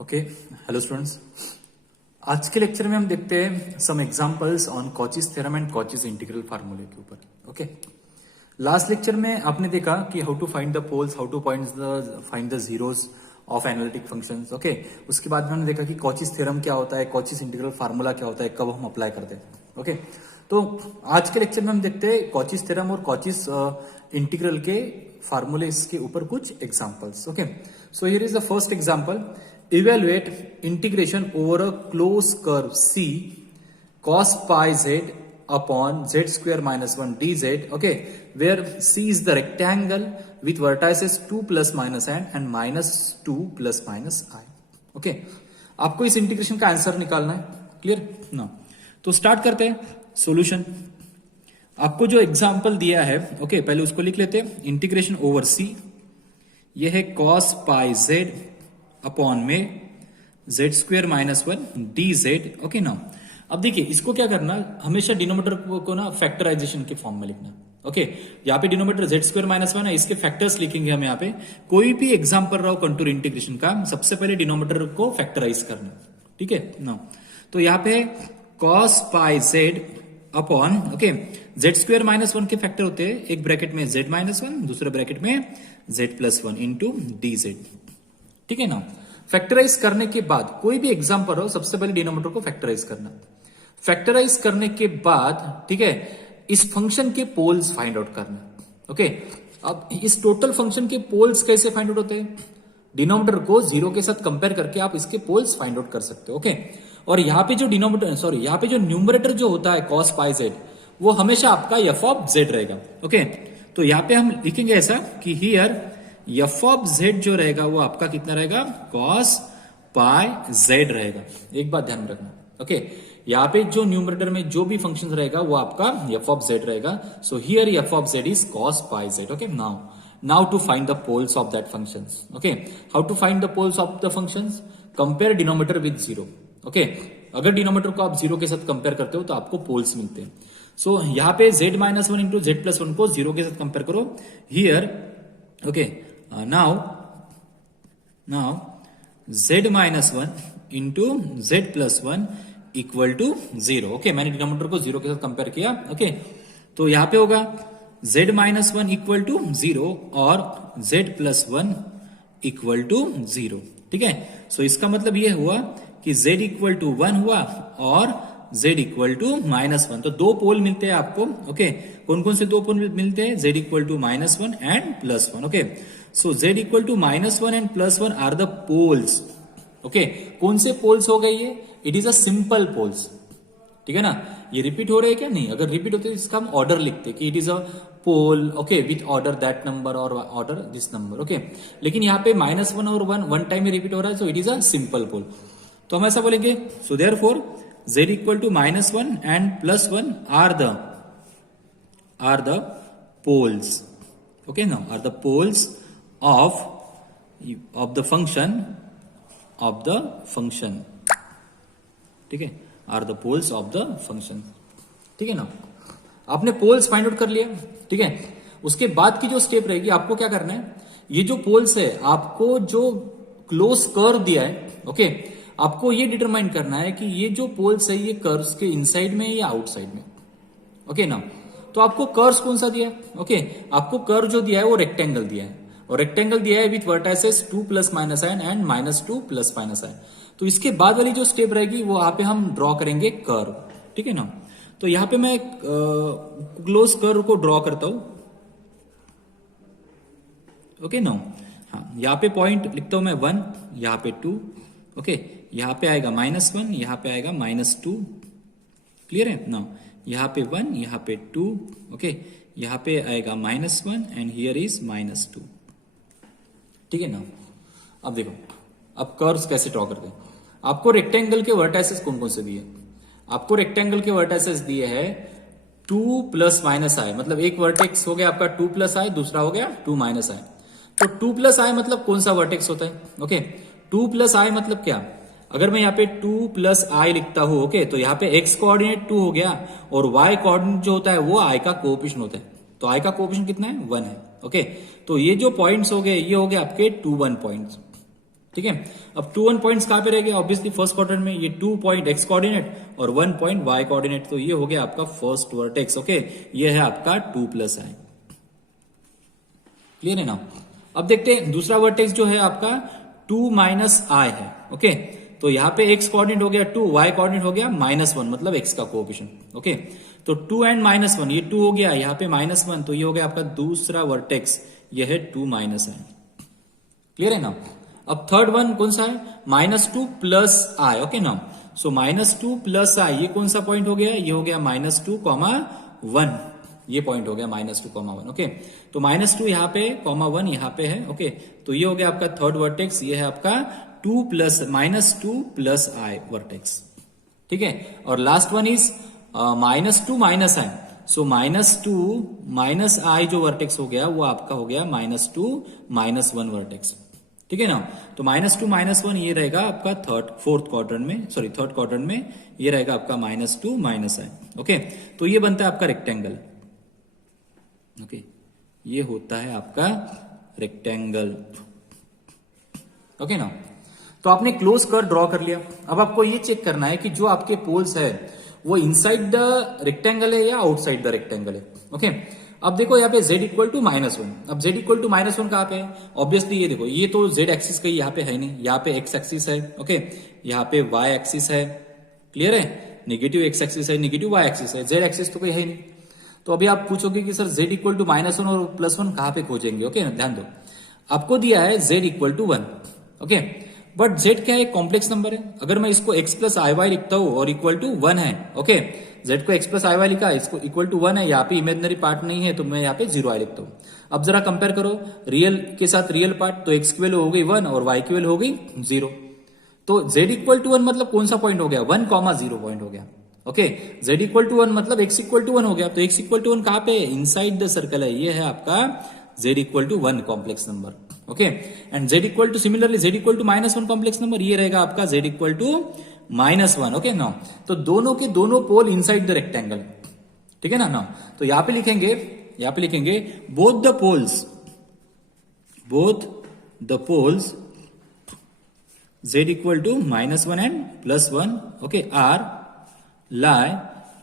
Okay hello students. आज के lecture में हम देखते हैं some examples on Cauchy's theorem and Cauchy's integral फार्मूले के ऊपर। ओके, लास्ट लेक्चर में आपने देखा कि how to find the poles, how to find the zeros of analytic functions. Okay, उसके बाद में हमने देखा कि कॉचीज थ्योरम क्या होता है, कॉचीज इंटीग्रल फार्मूला क्या होता है, कब हम अप्लाई करते हैं। ओके, तो आज के लेक्चर में हम देखते हैं कॉचीज थ्योरम और कॉचीज इंटीग्रल के फार्मूले के ऊपर कुछ examples. Okay, so here is the first example. Evaluate integration over a closed curve C cos pi z upon z square minus 1 dz, okay, where C is the rectangle with vertices 2 plus minus n and minus 2 plus minus I. Okay, आपको इस integration का answer निकालना है। Clear ना? तो start करते हैं solution. आपको जो एग्जांपल दिया है, ओके, पहले उसको लिख लेते हैं। इंटीग्रेशन ओवर C, यह है cos pi z अपॉन में Z square minus 1 D Z. Okay ना, अब देखिए इसको क्या करना, हमेशा डिनोमीटर को ना फैक्टराइजेशन के फॉर्म में लिखना। ओके, यहाँ पे डिनोमीटर जेड स्क्वेयर माइनस 1 है, इसके फैक्टर्स लिखेंगे हम। यहाँ पे कोई भी एग्जांपल रहा कंटूर इंटीग्रेशन का, सबसे पहले डिनोमीटर को फैक्टराइज करना। ठीक है ना? तो यहाँ पे cos pi Z upon, okay, Z square minus 1 के फैक्टर होते हैं, एक ब्रैकेट में जेड माइनस 1, दूसरे ब्रैकेट में Z plus 1 into d Z. ठीक है ना? फैक्टराइज करने के बाद कोई भी एग्जांपल हो, सबसे पहले डिनोमिनेटर को फैक्टराइज करना। फैक्टराइज करने के बाद, ठीक है, इस फंक्शन के पोल्स फाइंड आउट करना। ओके, अब इस टोटल फंक्शन के पोल्स कैसे फाइंड आउट होते हैं? डिनोमिनेटर को जीरो के साथ कंपेयर करके आप इसके पोल्स फाइंड आउट कर सकते हो। ओके, और यहाँ पे जो यहाँ पे जो न्यूमरेटर जो होता है कॉस पाई जेड, वो हमेशा आपका एफ ऑफ जेड रहेगा। ओके, तो यहाँ पे हम लिखेंगे ऐसा कि हियर एफ ऑफ जेड जो रहेगा वो आपका कितना रहेगा, कॉस पाई जेड रहेगा। एक बात ध्यान रखना। ओके, यहाँ पे जो न्यूमरेटर में जो भी फंक्शन रहेगा वो आपका एफ ऑफ जेड रहेगा। So here f of z is cos pi z. Okay, now to find the poles of that function. Okay, how to find the poles of the function? Compare denominator with zero. Okay, अगर denominator को आप zero के साथ compare करते हो तो आपको poles मिलते हैं। सो यहाँ पे z minus 1 into z plus 1 को जीरो के साथ कंपेयर करो। Here, okay, now z minus 1 into z plus 1 equal to 0। Okay, मैंने डिनोमिनेटर को जीरो के साथ कंपेयर किया। ओके, तो यहां पे होगा z माइनस 1 इक्वल टू 0 और z प्लस 1 इक्वल टू 0। ठीक है, सो इसका मतलब ये हुआ कि z इक्वल टू 1 हुआ और z इक्वल टू माइनस 1। तो दो पोल मिलते हैं आपको। ओके, कौन कौन से दो पोल मिलते हैं? z equal to minus 1 and plus 1। Okay, so z equal to minus 1 and plus 1 are the poles. Okay, कौन से पोल्स हो गए ये? It is a simple poles. ठीक है ना? ये रिपीट हो रहे हैं क्या? नहीं, अगर रिपीट होते तो इसका हम ऑर्डर लिखते कि it is a pole, okay, with order that number और ऑर्डर दिस नंबर। ओके, लेकिन यहाँ पे माइनस 1 और 1 टाइम में रिपीट हो रहा है, so it is a simple pole. तो हम ऐसा बोलेंगे, so therefore z equal to minus 1 and plus 1 are the poles. Okay, now are the poles of the function। ठीक है, are the poles of the function. ठीक है ना? आपने पोल्स फाइंड आउट कर लिया। ठीक है, उसके बाद की जो स्टेप रहेगी, आपको क्या करना है, ये जो पोल्स है, आपको जो क्लोज कर्व दिया है, ओके, आपको ये डिटरमाइन करना है कि ये जो पोल्स है ये कर्व्स के इनसाइड में या आउटसाइड में। ओके ना? तो आपको कर्व्स कौन सा दिया है? ओके, आपको कर्व जो दिया है वो रेक्टेंगल दिया है, और रेक्टेंगल दिया है with vertices 2 plus minus i and minus 2 plus minus i. तो इसके बाद वाली जो स्टेप रहेगी वो यहाँ पे हम ड्रॉ करेंगे कर्व। ठीक है ना? तो यहाँ पे मैं क्लोज कर्व को ड्रॉ करता हूं। ओके ना? हाँ, यहाँ पे पॉइंट लिखता हूं मैं 1, यहाँ पे 2, ओके, यहाँ पे आएगा माइनस 1, यहाँ पे आएगा माइनस 2। क्लियर है ना? यहाँ पे 1, यहाँ पे 2, ओके, यहाँ पे आएगा minus 1 and here is minus 2। ठीक है ना? अब देखो, अब कर्व्स कैसे ड्रॉ करते हैं। आपको रेक्टेंगल के वर्टाइसेस कौन कौन से दिए? आपको रेक्टेंगल के वर्टाइसेस दिए हैं 2 प्लस माइनस आई, मतलब एक वर्टेक्स हो गया आपका 2 प्लस आई, दूसरा हो गया 2 माइनस आई। तो 2 प्लस आई मतलब कौन सा वर्टेक्स होता है? ओके, 2 प्लस आई मतलब क्या? अगर मैं यहाँ पे 2 प्लस आई लिखता हूं, ओके, तो यहाँ पे x कोऑर्डिनेट 2 हो गया और y कोऑर्डिनेट जो होता है वो i का कोएफिशिएंट होता है। तो i का कोएफिशिएंट कितना है? 1 है। ओके, तो ये जो पॉइंट्स हो गए ये हो गए आपके 2 1 पॉइंट्स। ठीक है। अब 2 1 पॉइंट्स कहां पे रह गए, ऑब्वियसली फर्स्ट क्वाड्रेंट में, ये 2 पॉइंट एक्स कोऑर्डिनेट और 1 पॉइंट वाई कोऑर्डिनेट, तो ये हो गया आपका फर्स्ट वर्टेक्स। ओके, ये है आपका 2 + i। क्लियर है ना। अब देखते हैं दूसरा वर्टेक्स जो है आपका 2 - i है। ओके, तो यहां पे x कोऑर्डिनेट हो गया 2, y कोऑर्डिनेट हो गया -1, मतलब x का कोएफिशिएंट। ओके, तो 2 and -1, ये 2 हो गया, यहाँ पे -1, तो ये हो गया आपका दूसरा वर्टेक्स, ये है 2 - i। क्लियर है ना। अब थर्ड वन कौन सा है, -2 + i। ओके ना, सो -2 + i, ये कौन सा पॉइंट हो गया, ये हो गया -2, 1, ये पॉइंट हो गया -2, 1। ओके, तो -2 यहाँ पे, 1 यहाँ पे है। ओके, तो ये हो गया आपका थर्ड वर्टेक्स, ये है आपका -2 + i वर्टेक्स। ठीक है, और last one is -2 - i, so -2 - i जो वर्टेक्स हो गया वो आपका हो गया -2 - 1 वर्टेक्स। ठीक है ना, तो -2 - 1 ये रहेगा आपका थर्ड क्वाड्रेंट में ये रहेगा आपका -2 - i। ओके, तो ये बनता है आपका रेक्टेंगल। ओके, ये होता है आपका रेक्टेंगल। ओके ना, तो आपने क्लोज कर्व ड्रॉ कर लिया। अब आपको ये चेक करना है कि जो आपके पोल्स है वो इनसाइड द रेक्टेंगल है या आउटसाइड द रेक्टेंगल है। ओके, अब देखो यहाँ पे z = -1। अब z = -1 कहां पे है, ऑब्वियसली ये देखो, ये तो z एक्सिस कहीं यहाँ पे है नहीं, यहाँ पे x एक्सिस है। ओके, यहाँ पे y एक्सिस है। क्लियर है, नेगेटिव x एक्सिस है, नेगेटिव y एक्सिस है, z एक्सिस तो कोई है नहीं। तो अभी आप पूछोगे कि सर z = -1 और +1 कहां पे खोजेंगे। ओके, ध्यान दो, आपको दिया है z = 1। ओके, बट z क्या है, कॉम्प्लेक्स नंबर है। अगर मैं इसको x + iy लिखता हूं और =1 है, ओके, z को x + iy लिखा, इसको =1 है, यहाँ पे इमेजिनरी पार्ट नहीं है तो मैं यहाँ पे 0i लिखता हूं। अब जरा कंपेयर करो रियल के साथ रियल पार्ट, तो x की वैल्यू हो गई 1 और y की वैल्यू हो गई 0। तो z = 1 मतलब कौन सा पॉइंट हो गया, 1, 0 पॉइंट हो गया। ओके, z = 1 मतलब x = 1 हो गया, तो x = 1 कहां पे, इनसाइड द सर्कल है, ये है आपका z = 1 complex number. Okay, and similarly z = -1 complex number, ये रहेगा आपका z = -1। ओके ना, तो दोनों के दोनों पोल इनसाइड द रेक्टेंगल। ठीक है ना। तो यहां पे लिखेंगे both the poles z = -1 and +1, okay, are lie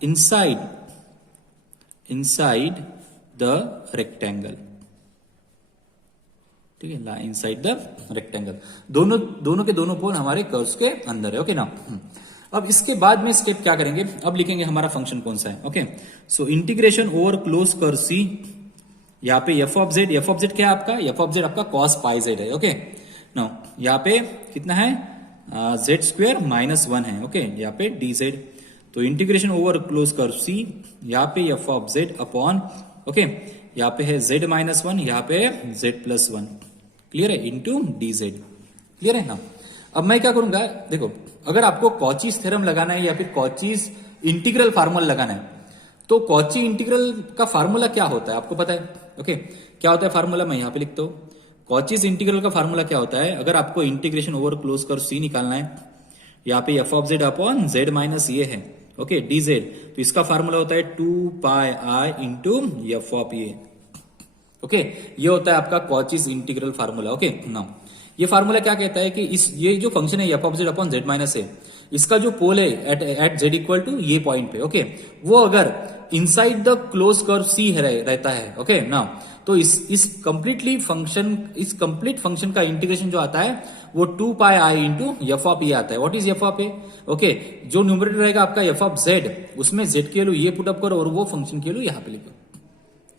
inside the rectangle। ठीक है, lie inside the rectangle, दोनों के दोनों पोल हमारे कर्व्स के अंदर है। ओके ना। अब इसके बाद में स्टेप क्या करेंगे, अब लिखेंगे हमारा फंक्शन कौन सा है। Okay, so integration over close curve C, यहाँ पे f of z क्या है आपका, f of z आपका cos πz है। ओके ना, यहाँ पे कितना है, z² -1 है। ओके, यहाँ पे dz, तो integration over close curve C, यहाँ पे f of z upon, okay, यहाँ पे है z -1, यहाँ पे है z + 1। क्लियर है, इंटू dz। क्लियर है ना। अब मैं क्या करूंगा, देखो, अगर आपको कॉचीज थ्योरम लगाना है या फिर कॉचीज इंटीग्रल फार्मूला लगाना है, तो कॉची इंटीग्रल का फार्मूला क्या होता है आपको पता है। ओके, क्या होता है फार्मूला, मैं यहाँ पे लिखता हूँ। कॉचीज इंटीग्रल का फार्मूला क्या होता है, अगर आपको integration over close curve C निकालना है, यहाँ पे f of z upon z minus ये है, ओके, dz, तो इसका फार्मूला होता है 2πi into f of a। Okay, ये होता है आपका कॉचीज इंटीग्रल फार्मूला। ओके ना, ये फार्मूला क्या कहता है कि ये जो फंक्शन है f of z upon z minus a, इसका जो पोल है एट z = ये पॉइंट पे, ओके, वो अगर inside the close curve C रहता है, ओके ना, तो इस कंप्लीट फंक्शन का इंटीग्रेशन जो आता है वो 2πi into f of a आता है। What is f of a, okay, जो न्यूमरेटर रहेगा आपका f of z, उसमें z की वैल्यू ये पुटअप करो और वो फंक्शन की वैल्यू यहाँ पे लिखो।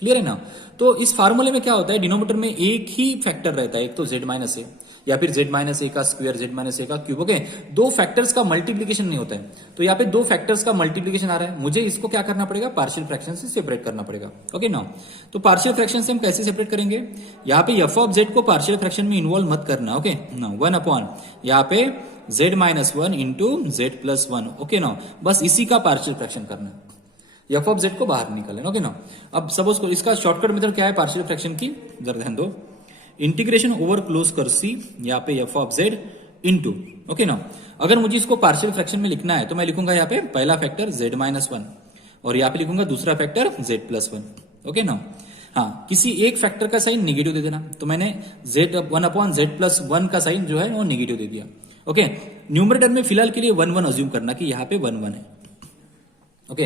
क्लियर है ना। तो इस फार्मूले में क्या होता है, डिनोमिनेटर में एक ही फैक्टर रहता है, एक तो z माइनस ए या फिर z माइनस ए का स्क्वायर, z माइनस ए का क्यूब। ओके, दो फैक्टर्स का मल्टीप्लीकेशन नहीं होता है, तो यहाँ पे दो फैक्टर्स का मल्टीप्लीकेशन आ रहा है, मुझे इसको क्या करना पड़ेगा, पार्शियल फ्रैक्शन से सेपरेट करना पड़ेगा। ओके ना, तो पार्शियल फ्रैक्शन से हम कैसे सेपरेट करेंगे, यहाँ पे f ऑफ z को पार्शियल फ्रैक्शन में इन्वॉल्व मत करना। ओके ना, 1 अपॉन यहाँ पे z minus 1 into z plus 1। Okay ना, बस इसी का पार्शियल फ्रैक्शन करना है, f ऑफ z को बाहर निकालना। ओके ना, अब सपोज को इसका शॉर्टकट मेथड क्या है पार्शियल फ्रैक्शन की, जरा ध्यान दो, इंटीग्रेशन ओवर क्लोज कर C, यहाँ पे f of z into, okay ना, अगर मुझे इसको पार्शियल फ्रैक्शन में लिखना है तो मैं लिखूंगा यहाँ पे पहला फैक्टर z माइनस 1 और यहाँ पे लिखूंगा दूसरा फैक्टर z प्लस 1। ओके ना, हाँ, किसी एक फैक्टर का साइन निगेटिव दे देना। तो मैंने z 1/z+1 का साइन जो है वो निगेटिव दे दिया। ओके, न्यूमरेटर में फिलहाल के लिए 1 1 अज्यूम करना कि यहाँ पे 1 1 है। ओके,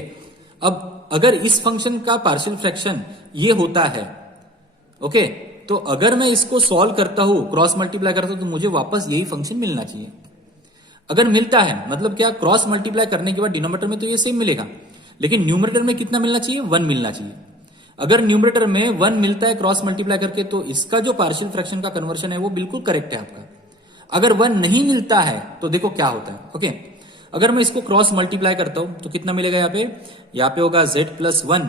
अब अगर इस फंक्शन का पार्शियल फ्रैक्शन ये होता है, ओके, तो अगर मैं इसको सॉल्व करता हूं, क्रॉस मल्टीप्लाई करता हूं, तो मुझे वापस यही फंक्शन मिलना चाहिए। अगर मिलता है मतलब क्या, क्रॉस मल्टीप्लाई करने के बाद डिनोमिनेटर में तो ये सेम मिलेगा, लेकिन न्यूमरेटर में कितना मिलना चाहिए, 1 मिलना चाहिए। अगर न्यूमरेटर में 1 मिलता है क्रॉस मल्टीप्लाई करके, तो इसका जो पार्शियल फ्रैक्शन का कन्वर्शन है वो बिल्कुल करेक्ट है आपका। अगर 1 नहीं मिलता है तो देखो क्या होता है। ओके, अगर मैं इसको क्रॉस मल्टीप्लाई करता हूं तो कितना मिलेगा, यहाँ पे होगा z+1।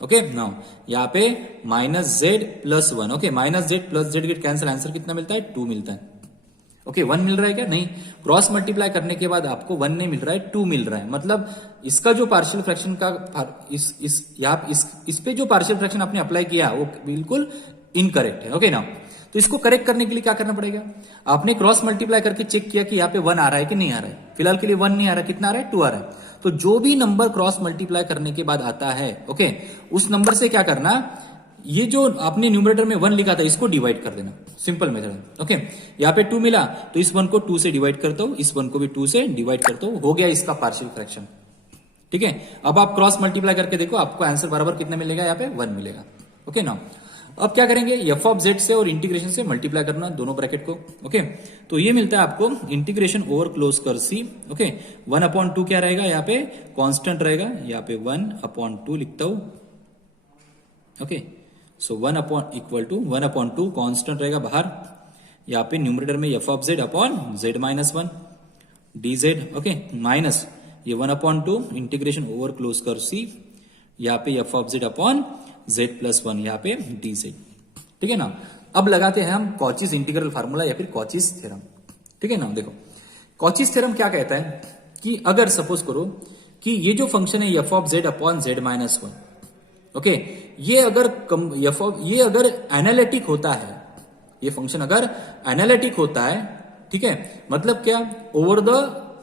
ओके, नाउ यहाँ पे -z+1। Okay, -z+z get cancel, answer कितना मिलता है, 2 मिलता है। ओके, 1 मिल रहा है क्या, नहीं, क्रॉस मल्टीप्लाई करने के बाद आपको 1 नहीं मिल रहा है, 2 मिल रहा है। मतलब इसका जो पार्शियल फ्रैक्शन का इस पे जो पार्शियल फ्रैक्शन आपने अप्लाई किया वो बिल्कुल इनकरेक्ट है। ओके ना, तो इसको करेक्ट करने के लिए क्या करना पड़ेगा, आपने क्रॉस मल्टीप्लाई करके चेक किया कि यहाँ पे 1 आ रहा है कि नहीं आ रहा है। फिलहाल के लिए 1 नहीं आ रहा है, कितना आ रहा है, 2 आ रहा है। तो जो भी नंबर क्रॉस मल्टीप्लाई करने के बाद आता है, ओके, उस नंबर से क्या करना, ये जो आपने न्यूमरेटर में 1 लिखा था इसको डिवाइड कर देना, सिंपल मेथड है। ओके, यहाँ पे 2 मिला तो इस 1 को 2 से डिवाइड करता हूं, इस 1 को भी 2 से डिवाइड करता हूं, हो गया इसका पार्शियल फ्रैक्शन। ठीक है, अब आप क्रॉस मल्टीप्लाई करके देखो, आपको आंसर बराबर कितना मिलेगा, यहाँ पे 1 मिलेगा। ओके ना, अब क्या करेंगे, एफ ऑफ जेड से और इंटीग्रेशन से मल्टीप्लाई करना दोनों ब्रैकेट को। ओके, तो ये मिलता है आपको इंटीग्रेशन ओवर क्लोज कर सी। ओके, 1/2 क्या रहेगा, यहाँ पे कांस्टेंट रहेगा, यहाँ पे 1/2 लिखता हूं। ओके, सो 1/2 कांस्टेंट रहेगा बाहर, यहाँ पे न्यूमरेटर में F of z upon z-1 dz। Okay, minus ये 1/2 इंटीग्रेशन ओवर क्लोज कर सी, यहाँ पे F of z upon z+1, यहाँ पे dz। ठीक है ना, अब लगाते हैं हम कॉचीज इंटीग्रल फार्मूला या फिर कॉचीज थ्योरम। ठीक है ना, देखो कॉचीज थ्योरम क्या कहता है कि अगर सपोज करो कि ये जो फंक्शन है f of z upon z-1, okay, ये अगर एनालिटिक होता है, ये फंक्शन अगर एनालिटिक होता है, ठीक है, मतलब क्या, ओवर द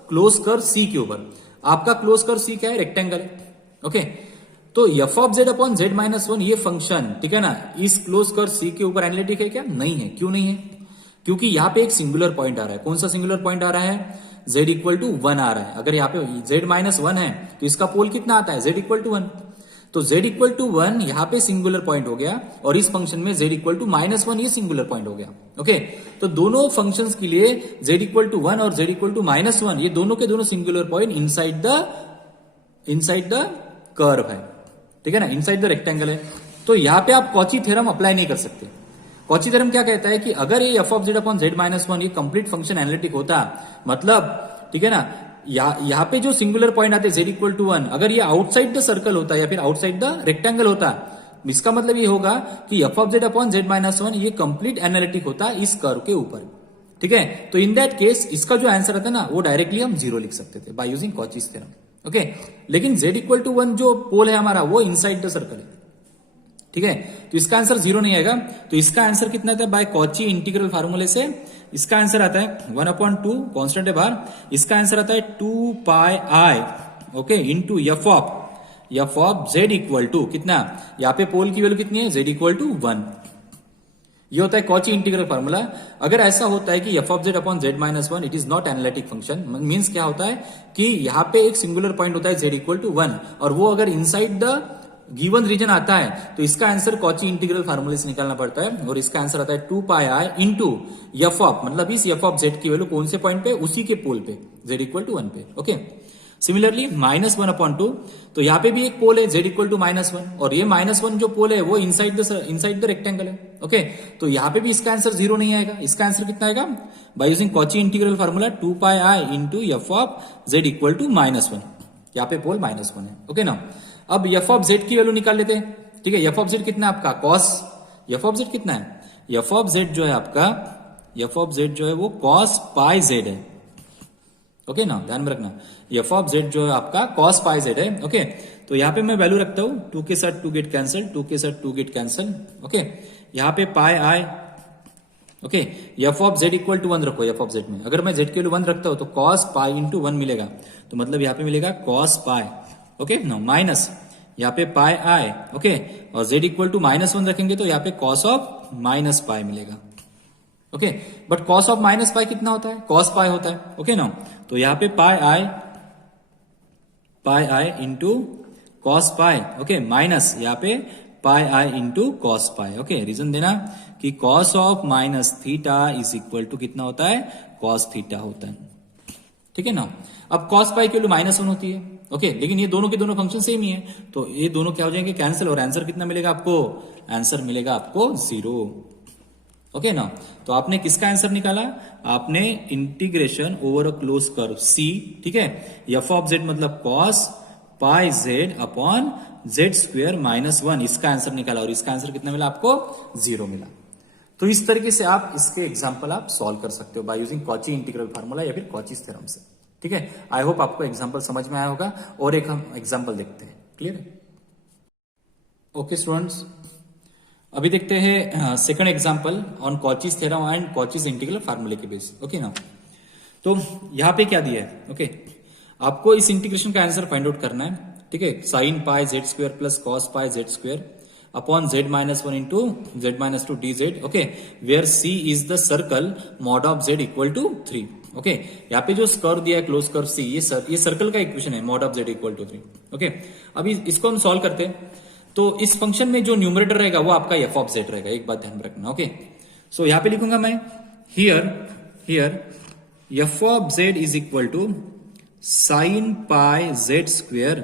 क्लोज कर सी के ऊपर, आपका क्लोज कर सी क्या है, रेक्टेंगल। ओके, तो F of z upon z-1 ये फंक्शन, ठीक है ना, इस क्लोज कर सी के ऊपर एनालिटिक है क्या, नहीं है। क्यों नहीं है, क्योंकि यहां पे एक सिंगुलर पॉइंट आ रहा है। कौन सा सिंगुलर पॉइंट आ रहा है, z=1 आ रहा है। अगर यहाँ पे z-1 है तो इसका पोल कितना आता है, z=1। तो z=1 यहाँ पे सिंगुलर पॉइंट हो गया, और इस फंक्शन में z=-1 ये सिंगुलर पॉइंट हो गया। ओके, तो दोनों फंक्शंस के लिए z=1 और z=-1 ये दोनों के दोनों singular point inside the curve है। ठीक है ना, इनसाइड द रेक्टेंगल है। तो यहाँ पे आप कॉची थ्योरम अप्लाई नहीं कर सकते। कॉची थ्योरम क्या कहता है कि अगर ये F of z upon z-1 ये कंप्लीट फंक्शन एनालिटिक होता, मतलब ठीक है ना, यहाँ पे जो सिंगुलर पॉइंट आते z=1, अगर ये आउटसाइड द सर्कल होता या फिर आउटसाइड द रेक्टेंगल होता, इसका मतलब ये होगा कि F of z upon z-1 ये कंप्लीट एनालिटिक होता इस कर्व के ऊपर। ठीक है, तो इन दैट केस इसका जो आंसर आता है ना, वो डायरेक्टली हम 0 लिख सकते थे by using Cauchy's theorem. Okay, लेकिन z=1 जो पोल है हमारा वो इनसाइड द सर्कल है। ठीक है, तो इसका आंसर 0 नहीं आएगा। तो इसका आंसर कितना आता है, बाय कॉची इंटीग्रल फार्मूले से इसका आंसर आता है 1/2, कांस्टेंट है बाहर, इसका आंसर आता है 2πi, okay, into f of z equal to कितना, यहाँ पे पोल की वैल्यू कितनी है, z=1। ये होता है कॉची इंटीग्रल फार्मूला। अगर ऐसा होता है कि F of z upon z-1 it is not analytic function, means क्या होता है कि यहाँ पे एक सिंगुलर पॉइंट होता है z=1, और वो अगर इनसाइड द गिवन रीजन आता है तो इसका आंसर कॉची इंटीग्रल फार्मूले से निकालना पड़ता है, और इसका आंसर आता है 2πi इंटू एफ ऑफ, मतलब इस एफ ऑफ जेड की वैल्यू कौन से पॉइंट पे, उसी के पोल पे z=1 पे। ओके, सिमिलरली -1/2, तो यहाँ पे भी एक पोल है z=-1, और ये -1 जो पोल है वो इनसाइड द रेक्टेंगल है। ओके, तो यहाँ पे भी इसका आंसर 0 नहीं आएगा। इसका आंसर कितना आएगा, bye using Cauchy integral formula 2πi into f of z=-1, यहाँ पे पोल -1 है। ओके ना, अब एफ ऑफ जेड की वैल्यू निकाल लेते हैं। ठीक है, एफ ऑफ जेड कितना है आपका, कॉस, एफ ऑफ जेड कितना है, एफ ऑफ जेड जो है आपका, एफ ऑफ जेड जो है वो cos πz है। ओके ना, ध्यान में रखना, एफ ऑफ जेड जो है आपका cos πz है। ओके, तो यहाँ पे मैं वैल्यू रखता हूं, 2 के साथ 2 गेट कैंसिल, 2 के साथ 2 गेट कैंसिल। ओके, यहाँ पे pi i. Okay, F of Z =1 रखो एफ ऑफ जेड में, अगर मैं जेड के वैल्यू 1 रखता हूं तो cos π × 1 मिलेगा, तो मतलब यहाँ पे मिलेगा cos π। ओके ना, माइनस यहाँ पे पाई आई, ओके, और z इक्वल टू -1 रखेंगे तो यहाँ पे cos ऑफ माइनस पाई मिलेगा, okay. But cos of minus pi कितना होता है? cos पाई होता है, ओके ना। तो यहाँ पे pi i into cos pi, okay, minus यहाँ पे pi i into cos pi, okay. Reason देना कि cos of minus theta is equal to कितना होता है? cos थीटा होता है, ठीक है ना। अब cos पाई की वैल्यू -1 होती है, ओके, लेकिन ये दोनों के दोनों फंक्शन सेम ही है, तो ये दोनों क्या हो जाएंगे? कैंसिल, और आंसर कितना मिलेगा आपको? आंसर मिलेगा आपको 0, ओके ना। तो आपने किसका आंसर निकाला? आपने integration over a close curve C, ठीक है, f ऑफ z मतलब cos पाई z अपॉन z स्क्वेयर -1, इसका आंसर निकाला, और इसका आंसर कितना मिला आपको? 0 मिला। तो इस तरीके से आप इसके एग्जाम्पल आप सॉल्व कर सकते हो bye using Cauchy integral formula या फिर कॉचीज थ्योरम से, ठीक है। आई होप आपको एग्जाम्पल समझ में आया होगा, और एक हम एग्जाम्पल देखते हैं, क्लियर है? ओके स्टूडेंट्स, अभी देखते हैं second example on Cauchy's theorem and Cauchy's integral फार्मूले के बेस, ओके ना। तो यहां पे क्या दिया है, ओके, आपको इस इंटीग्रेशन का आंसर फाइंड आउट करना है, ठीक है। Sine pi z square plus cos pi z square upon z-1 into z-2 dz, okay, where c is the circle mod of z equal to 3, okay. यहाँ पे जो कर्व दिया है क्लोज कर्व C, ये सर्कल का equation है, mod of z equal to 3, okay. अभी इसको हम सॉल्व करते हैं, तो इस फंक्शन में जो न्यूमरेटर रहेगा वो आपका f ऑफ z रहेगा, एक बात ध्यान में रखना, ओके। सो यहाँ पे लिखूंगा मैं here f of z is equal to sine pi z square,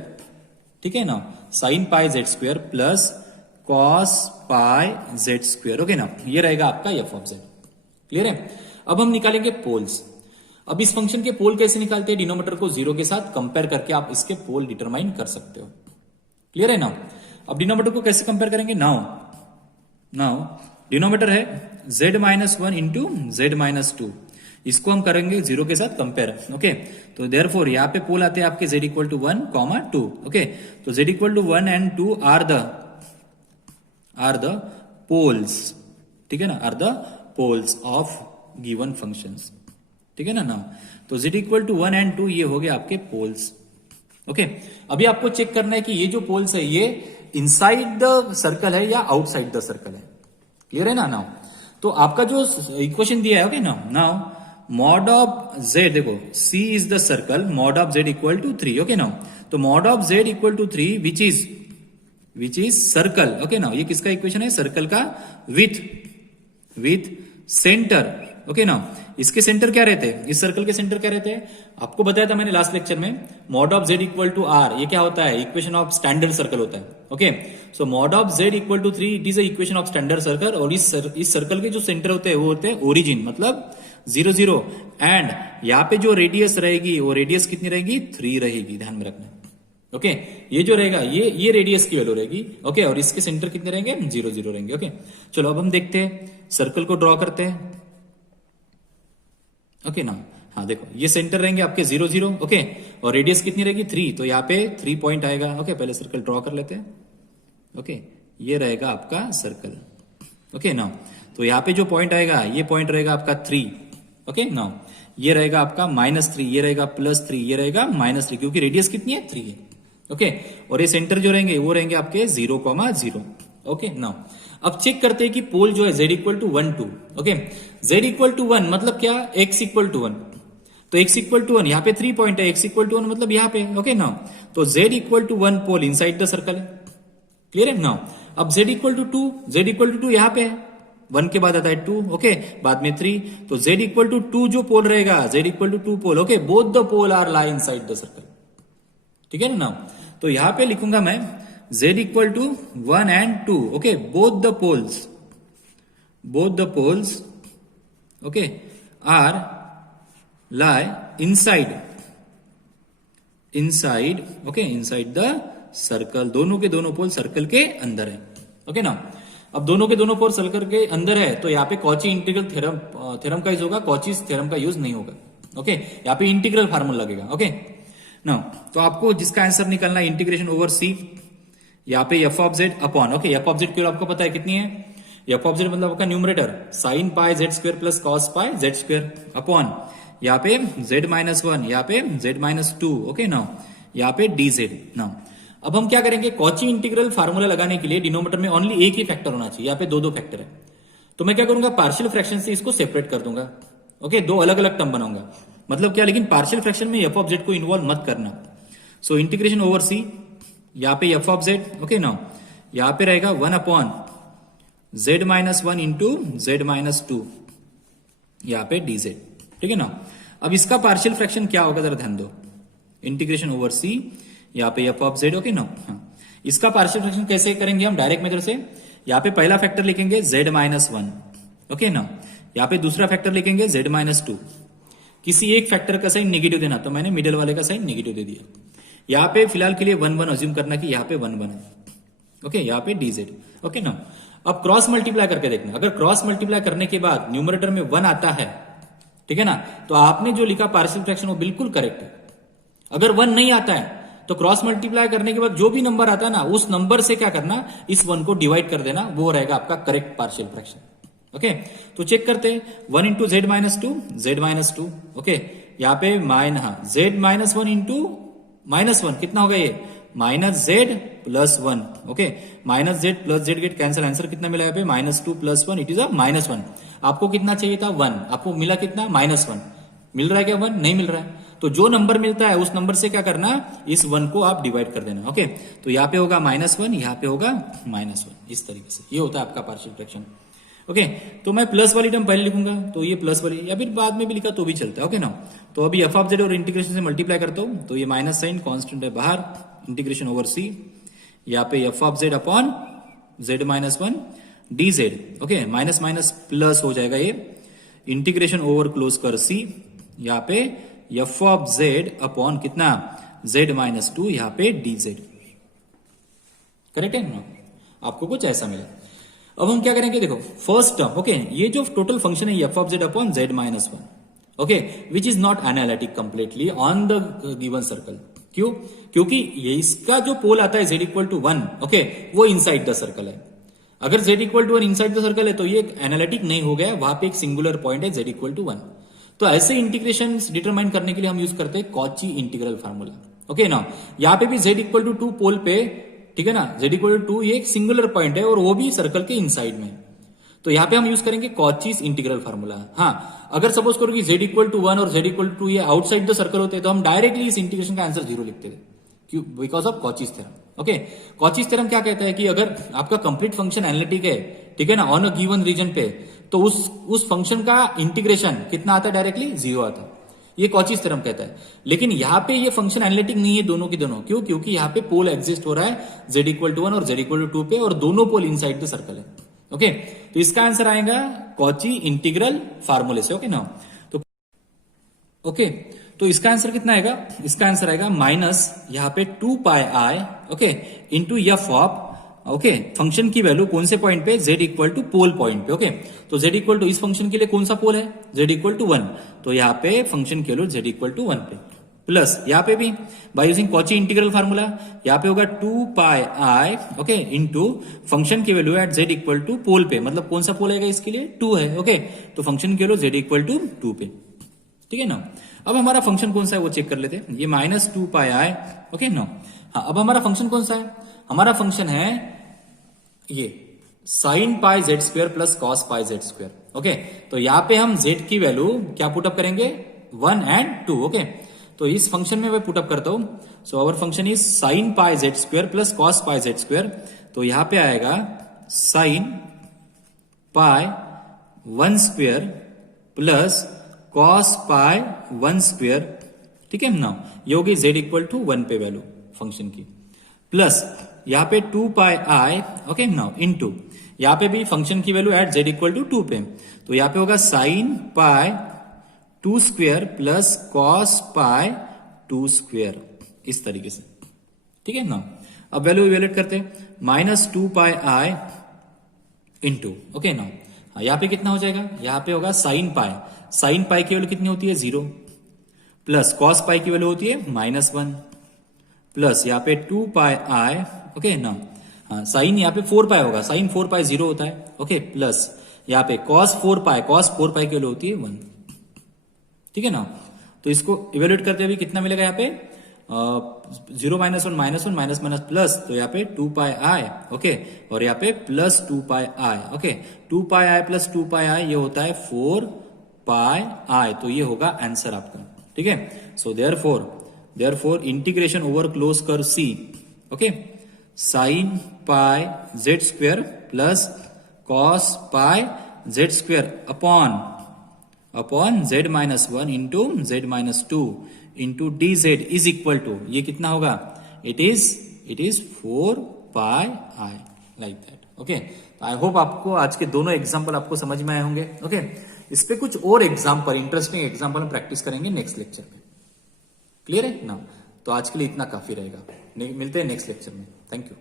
ठीक है ना, sine pi z square plus cos pi z square, okay ना, ये रहेगा आपका f ऑफ z, क्लियर है। अब हम निकालेंगे पोल्स। अब इस फंक्शन के पोल कैसे निकालते हैं? डिनोमिनेटर को 0 के साथ कंपेयर करके आप इसके पोल डिटरमाइन कर सकते हो, क्लियर है ना। अब डिनोमिनेटर को कैसे कंपेयर करेंगे? नाउ डिनोमिनेटर है z-1 इंटू z-2, इसको हम करेंगे 0 के साथ कंपेयर, ओके। तो देयरफॉर यहाँ पे पोल आते हैं आपके z इक्वल टू 1, 2, ओके। तो z equal to 1 and 2 are the poles, ठीक है ना, are the poles of given functions, ठीक है ना। नाउ तो z इक्वल टू 1 एंड 2 ये हो गए आपके पोल्स, ओके। अभी आपको चेक करना है कि ये जो पोल्स है ये इनसाइड द सर्कल है या आउटसाइड द सर्कल है, क्लियर है ना। नाउ तो आपका जो इक्वेशन दिया है, ओके ना, नाउ मॉड ऑफ z, देखो C is the circle, mod of z equal to 3, okay ना। तो mod of z equal to 3 which is circle, okay ना, ये किसका इक्वेशन है? सर्कल का विथ सेंटर, ओके ना। इसके सेंटर क्या रहते हैं? इस सर्कल के सेंटर क्या रहते हैं? आपको बताया था मैंने लास्ट लेक्चर में, mod of z equal to r, ये क्या होता है? इक्वेशन ऑफ स्टैंडर्ड सर्कल होता है, okay. So mod of z equal to 3 it is a equation of standard circle, और इस सर्कल के जो सेंटर होते हैं वो होते हैं ओरिजिन, मतलब 0, 0, एंड यहाँ पे जो रेडियस रहेगी वो रेडियस कितनी रहेगी? 3 रहेगी, ध्यान में रखना, ओके। ये जो रहेगा ये रेडियस की वैल्यू रहेगी, ओके, और इसके सेंटर कितने रहेंगे? 0, 0 रहेंगे, ओके। चलो अब हम देखते हैं, सर्कल को ड्रॉ करते हैं, ओके ना। हाँ देखो ये सेंटर रहेंगे आपके 0, 0, ओके, और रेडियस कितनी रहेगी? 3, तो यहाँ पे 3 पॉइंट आएगा, ओके। पहले सर्कल ड्रॉ कर लेते हैं, ओके, ये रहेगा आपका सर्कल, ओके ना। तो यहाँ पे जो पॉइंट आएगा ये पॉइंट रहेगा आपका 3, ओके ना। ये रहेगा आपका -3, ये रहेगा +3, ये रहेगा -3, क्योंकि रेडियस कितनी है? 3 है, ओके। और ये सेंटर जो रहेंगे वो रहेंगे आपके 0, 0, ओके ना। अब चेक करते हैं कि पोल जो है z equal to 1, 2, okay. z equal to 1 मतलब क्या? x इक्वल टू 1, तो x इक्वल टू 1 यहाँ पे 3 पॉइंट है, x इक्वल टू 1 मतलब यहाँ पे, ओके ना। तो z equal to 1 pole inside the circle है, क्लियर है ना। अब z इक्वल टू 2 यहाँ पे है, 1 के बाद आता है 2, ओके, बाद में 3, तो z इक्वल टू 2 जो पोल रहेगा, z equal to 2 pole, okay, both the pole are lie inside the circle, ठीक है ना। तो यहां पे लिखूंगा मैं z equal to 1 and 2, okay, both the poles, okay, are lie inside, okay, inside the circle, दोनों के दोनों पोल सर्कल के अंदर है, ओके ना। अब दोनों के दोनों पोल सर्कल के अंदर है, तो यहाँ पे कॉची इंटीग्रल थ्योरम का यूज होगा, कॉचीज थ्योरम का यूज नहीं होगा, ओके। यहाँ पे इंटीग्रल फार्मूला लगेगा, ओके ना। तो आपको जिसका आंसर निकलना है इंटीग्रेशन ओवर C, यहाँ पे f of z upon, okay, f of z की आपको पता है कितनी है? f ऑफ z मतलब आपका numerator sign pi z square plus cos pi z square upon यहाँ पे z-1, यहाँ पे z-2, ओके ना, यहाँ पे dz ना। अब हम क्या करेंगे, कॉची इंटीग्रल फार्मूला लगाने के लिए डिनोमिनेटर में ओनली एक ही फैक्टर होना चाहिए, यहाँ पे दो फैक्टर है। तो मैं क्या करूंगा, पार्शियल फ्रैक्शन से इसको सेपरेट कर दूंगा। ओके, दो अलग अलग टर्म बनाऊंगा। मतलब क्या, लेकिन पार्शियल फ्रैक्शन में एफ ऑफ जेड को इन्वॉल्व मत करना। सो इंटीग्रेशन ओवर सी, यहाँ पे F of Z, okay now यहाँ पे रहेगा 1 z minus 1 into z minus 2, यहाँ पे डी जेड, ठीक है ना। अब इसका पार्शियल फ्रैक्शन क्या होगा जरा ध्यान दो, इंटीग्रेशन ओवर सी, यहाँ पे एफ ऑफ जेड, ओके ना। इसका पार्शियल फ्रैक्शन कैसे करेंगे हम, डायरेक्ट मेथड से। यहाँ पे पहला फैक्टर लिखेंगे z माइनस 1, ओके ना। यहाँ पे दूसरा फैक्टर लिखेंगे z माइनस 2। किसी एक फैक्टर का साइन नेगेटिव देना, तो मैंने मिडिल वाले का साइन नेगेटिव दे दिया। यहाँ पे फिलहाल के लिए 1 अज्यूम करना कि यहाँ पे 1 है, ओके। यहाँ पे डी जेड, ओके ना। अब क्रॉस मल्टीप्लाई करके देखना, अगर क्रॉस मल्टीप्लाई करने के बाद न्यूमरेटर में 1 आता है, ठीक है ना, तो आपने जो लिखा पार्शियल फ्रैक्शन वो बिल्कुल करेक्ट है। अगर 1 नहीं आता है तो क्रॉस मल्टीप्लाई करने के बाद जो भी नंबर आता है ना, उस नंबर से क्या करना, इस 1 को डिवाइड कर देना, वो रहेगा आपका करेक्ट पार्शियल फ्रैक्शन। ओके, तो चेक करते हैं, 1 into z minus 2, Z minus 2, okay. यहाँ पे जेड माइनस 1 इंटू माइनस 1 कितना होगा, ये minus Z plus 1, okay. Minus Z plus Z get cancel, answer कितना मिला यहाँ पे, minus 2 plus 1, it is a minus 1। आपको कितना चाहिए था, 1, आपको मिला कितना, माइनस 1। मिल रहा है क्या 1, नहीं मिल रहा है। तो जो नंबर मिलता है उस नंबर से क्या करना, इस 1 को आप डिवाइड कर देना, ओके। तो यहाँ पे होगा -1, यहाँ पे होगा -1, इस तरीके से ये होता है आपका पार्शियल फ्रैक्शन, ओके। तो मैं प्लस वाली टर्म पहले लिखूंगा, तो ये प्लस वाली, या फिर बाद में भी लिखा तो भी चलता है, ओके ना। तो अभी एफ ऑफ जेड और इंटीग्रेशन से मल्टीप्लाई करता हूं, तो ये माइनस साइन कांस्टेंट है बाहर, इंटीग्रेशन ओवर सी, यहाँ पे F of z upon z minus 1 D Z, okay. Minus minus plus हो जाएगा ये, इंटीग्रेशन ओवर क्लोज कर सी, यहाँ पे एफ ऑफ जेड अपॉन कितना, जेड माइनस 2, यहाँ पे डी जेड, करेक्ट है ना। आपको कुछ ऐसा मिला। अब हम क्या करेंगे, देखो फर्स्ट टर्म, ओके, ये जो टोटल फंक्शन है f of z upon z minus 1, okay, which is not analytic completely on the given circle. क्यों, क्योंकि ये इसका जो पोल आता है z इक्वल टू 1, ओके, वो इनसाइड द सर्कल है। अगर z equal to 1 inside the circle है तो ये एनालिटिक नहीं हो गया, वहां पे एक सिंगुलर पॉइंट है z इक्वल टू 1। तो ऐसे इंटीग्रेशन डिटरमाइन करने के लिए हम यूज करते हैं कॉची इंटीग्रल फार्मूला, ओके ना। यहाँ पे भी z इक्वल टू 2 पोल पे, ठीक है ना, z इक्वल टू 2 ये एक सिंगुलर पॉइंट है और वो भी सर्कल के इनसाइड में, तो यहाँ पे हम यूज करेंगे कॉचीज इंटीग्रल फार्मूला। हाँ, अगर सपोज करो कि z इक्वल टू 1 और z इक्वल टू 2 ये आउटसाइड द सर्कल होते तो हम डायरेक्टली इस इंटीग्रेशन का आंसर 0 लिखते थे, क्यों, because of Cauchy's theorem, okay. Cauchy's theorem क्या कहता है कि अगर आपका कंप्लीट फंक्शन एनालिटिक है, ठीक है ना, ऑन अ गिवन रीजन पे, तो उस फंक्शन का इंटीग्रेशन कितना आता है, डायरेक्टली 0 आता है, ये कॉचीज थ्योरम कहता है। लेकिन यहाँ पे ये फंक्शन एनालिटिक नहीं है दोनों की दोनों, क्यों, क्योंकि यहाँ पे पोल एग्जिस्ट हो रहा है z इक्वल टू 1 और z इक्वल टू 2 पे, और दोनों पोल इनसाइड द सर्कल है, ओके। तो इसका आंसर आएगा कॉची इंटीग्रल फार्मूले से, ओके ना। तो ओके, तो इसका आंसर कितना आएगा, इसका आंसर आएगा माइनस यहाँ पे 2 pi i, okay, into f of, okay, function की वैल्यू कौन से पॉइंट पे, z equal to pole point पे, ओके। तो z इक्वल टू इस फंक्शन के लिए कौन सा पोल है, z इक्वल टू 1, तो यहाँ पे फंक्शन की वैल्यू z इक्वल टू 1 पे, प्लस यहाँ पे भी by using Cauchy integral formula, यहाँ पे होगा 2 pi i, okay, into function की value at z equal to pole पे, मतलब कौन सा पोल आएगा इसके लिए, 2 है, ओके। तो फंक्शन की वैल्यू z इक्वल टू 2 पे, ठीक है ना। अब हमारा फंक्शन कौन सा है वो चेक कर लेते हैं, ये माइनस 2 पाई आई, ओके ना। हाँ, अब हमारा फंक्शन कौन सा है, हमारा फंक्शन है ये sign pi z square plus cos pi z square, okay. तो यहाँ पे हम z की वैल्यू क्या पुटअप करेंगे, 1 एंड 2, ओके। तो इस फंक्शन में मैं पुटअप करता हूं, so our function is sine pi z square plus cos pi z square, तो यहां पे आएगा sine pi 1 square plus cos pi 1 square, ठीक है ना। ये होगी z इक्वल टू 1 पे वैल्यू फंक्शन की, प्लस यहाँ पे 2 pi i, okay now, into यहाँ पे भी फंक्शन की value at z equal to 2 पे, तो यहाँ पे होगा sine pi 2 square plus cos pi 2 square, इस तरीके से, ठीक है ना। अब वैल्यू इवेल्युएट करते हैं, minus 2 pi i into, okay ना, यहाँ पे कितना हो जाएगा, यहाँ पे होगा साइन पाई की वैल्यू कितनी होती है, 0, प्लस कॉस पाई की वैल्यू होती है -1, प्लस यहाँ पे 2 पाई आई, ओके ना। हाँ, साइन यहाँ पे 4 पाई होगा, साइन 4 पाई 0 होता है, ओके, प्लस यहाँ पे कॉस 4 पाई की वैल्यू होती है 1, ठीक है ना। तो इसको इवेल्युएट करते हुए कितना मिलेगा, यहाँ पे 0 -1 -1 माइनस माइनस प्लस, तो यहाँ पे 2 पाई आई, ओके, और यहाँ पे plus 2 pi i, okay, 2 pi I plus 2 pi आई ये होता है 4 पाई आई, तो ये होगा आंसर आपका, ठीक है। So therefore integration over close curve C, okay, sine pi z square plus cos pi z square upon z minus 1 into z minus 2 into d z is equal to, ये कितना होगा, it is 4 pi i, like that, okay. I hope आपको आज के दोनों example आपको समझ में आए होंगे, ओके। इस पे कुछ और एग्जाम्पल, इंटरेस्टिंग एग्जाम्पल हम प्रैक्टिस करेंगे नेक्स्ट लेक्चर में, क्लियर है ना। तो आज के लिए इतना काफी रहेगा, मिलते हैं नेक्स्ट लेक्चर में, थैंक यू।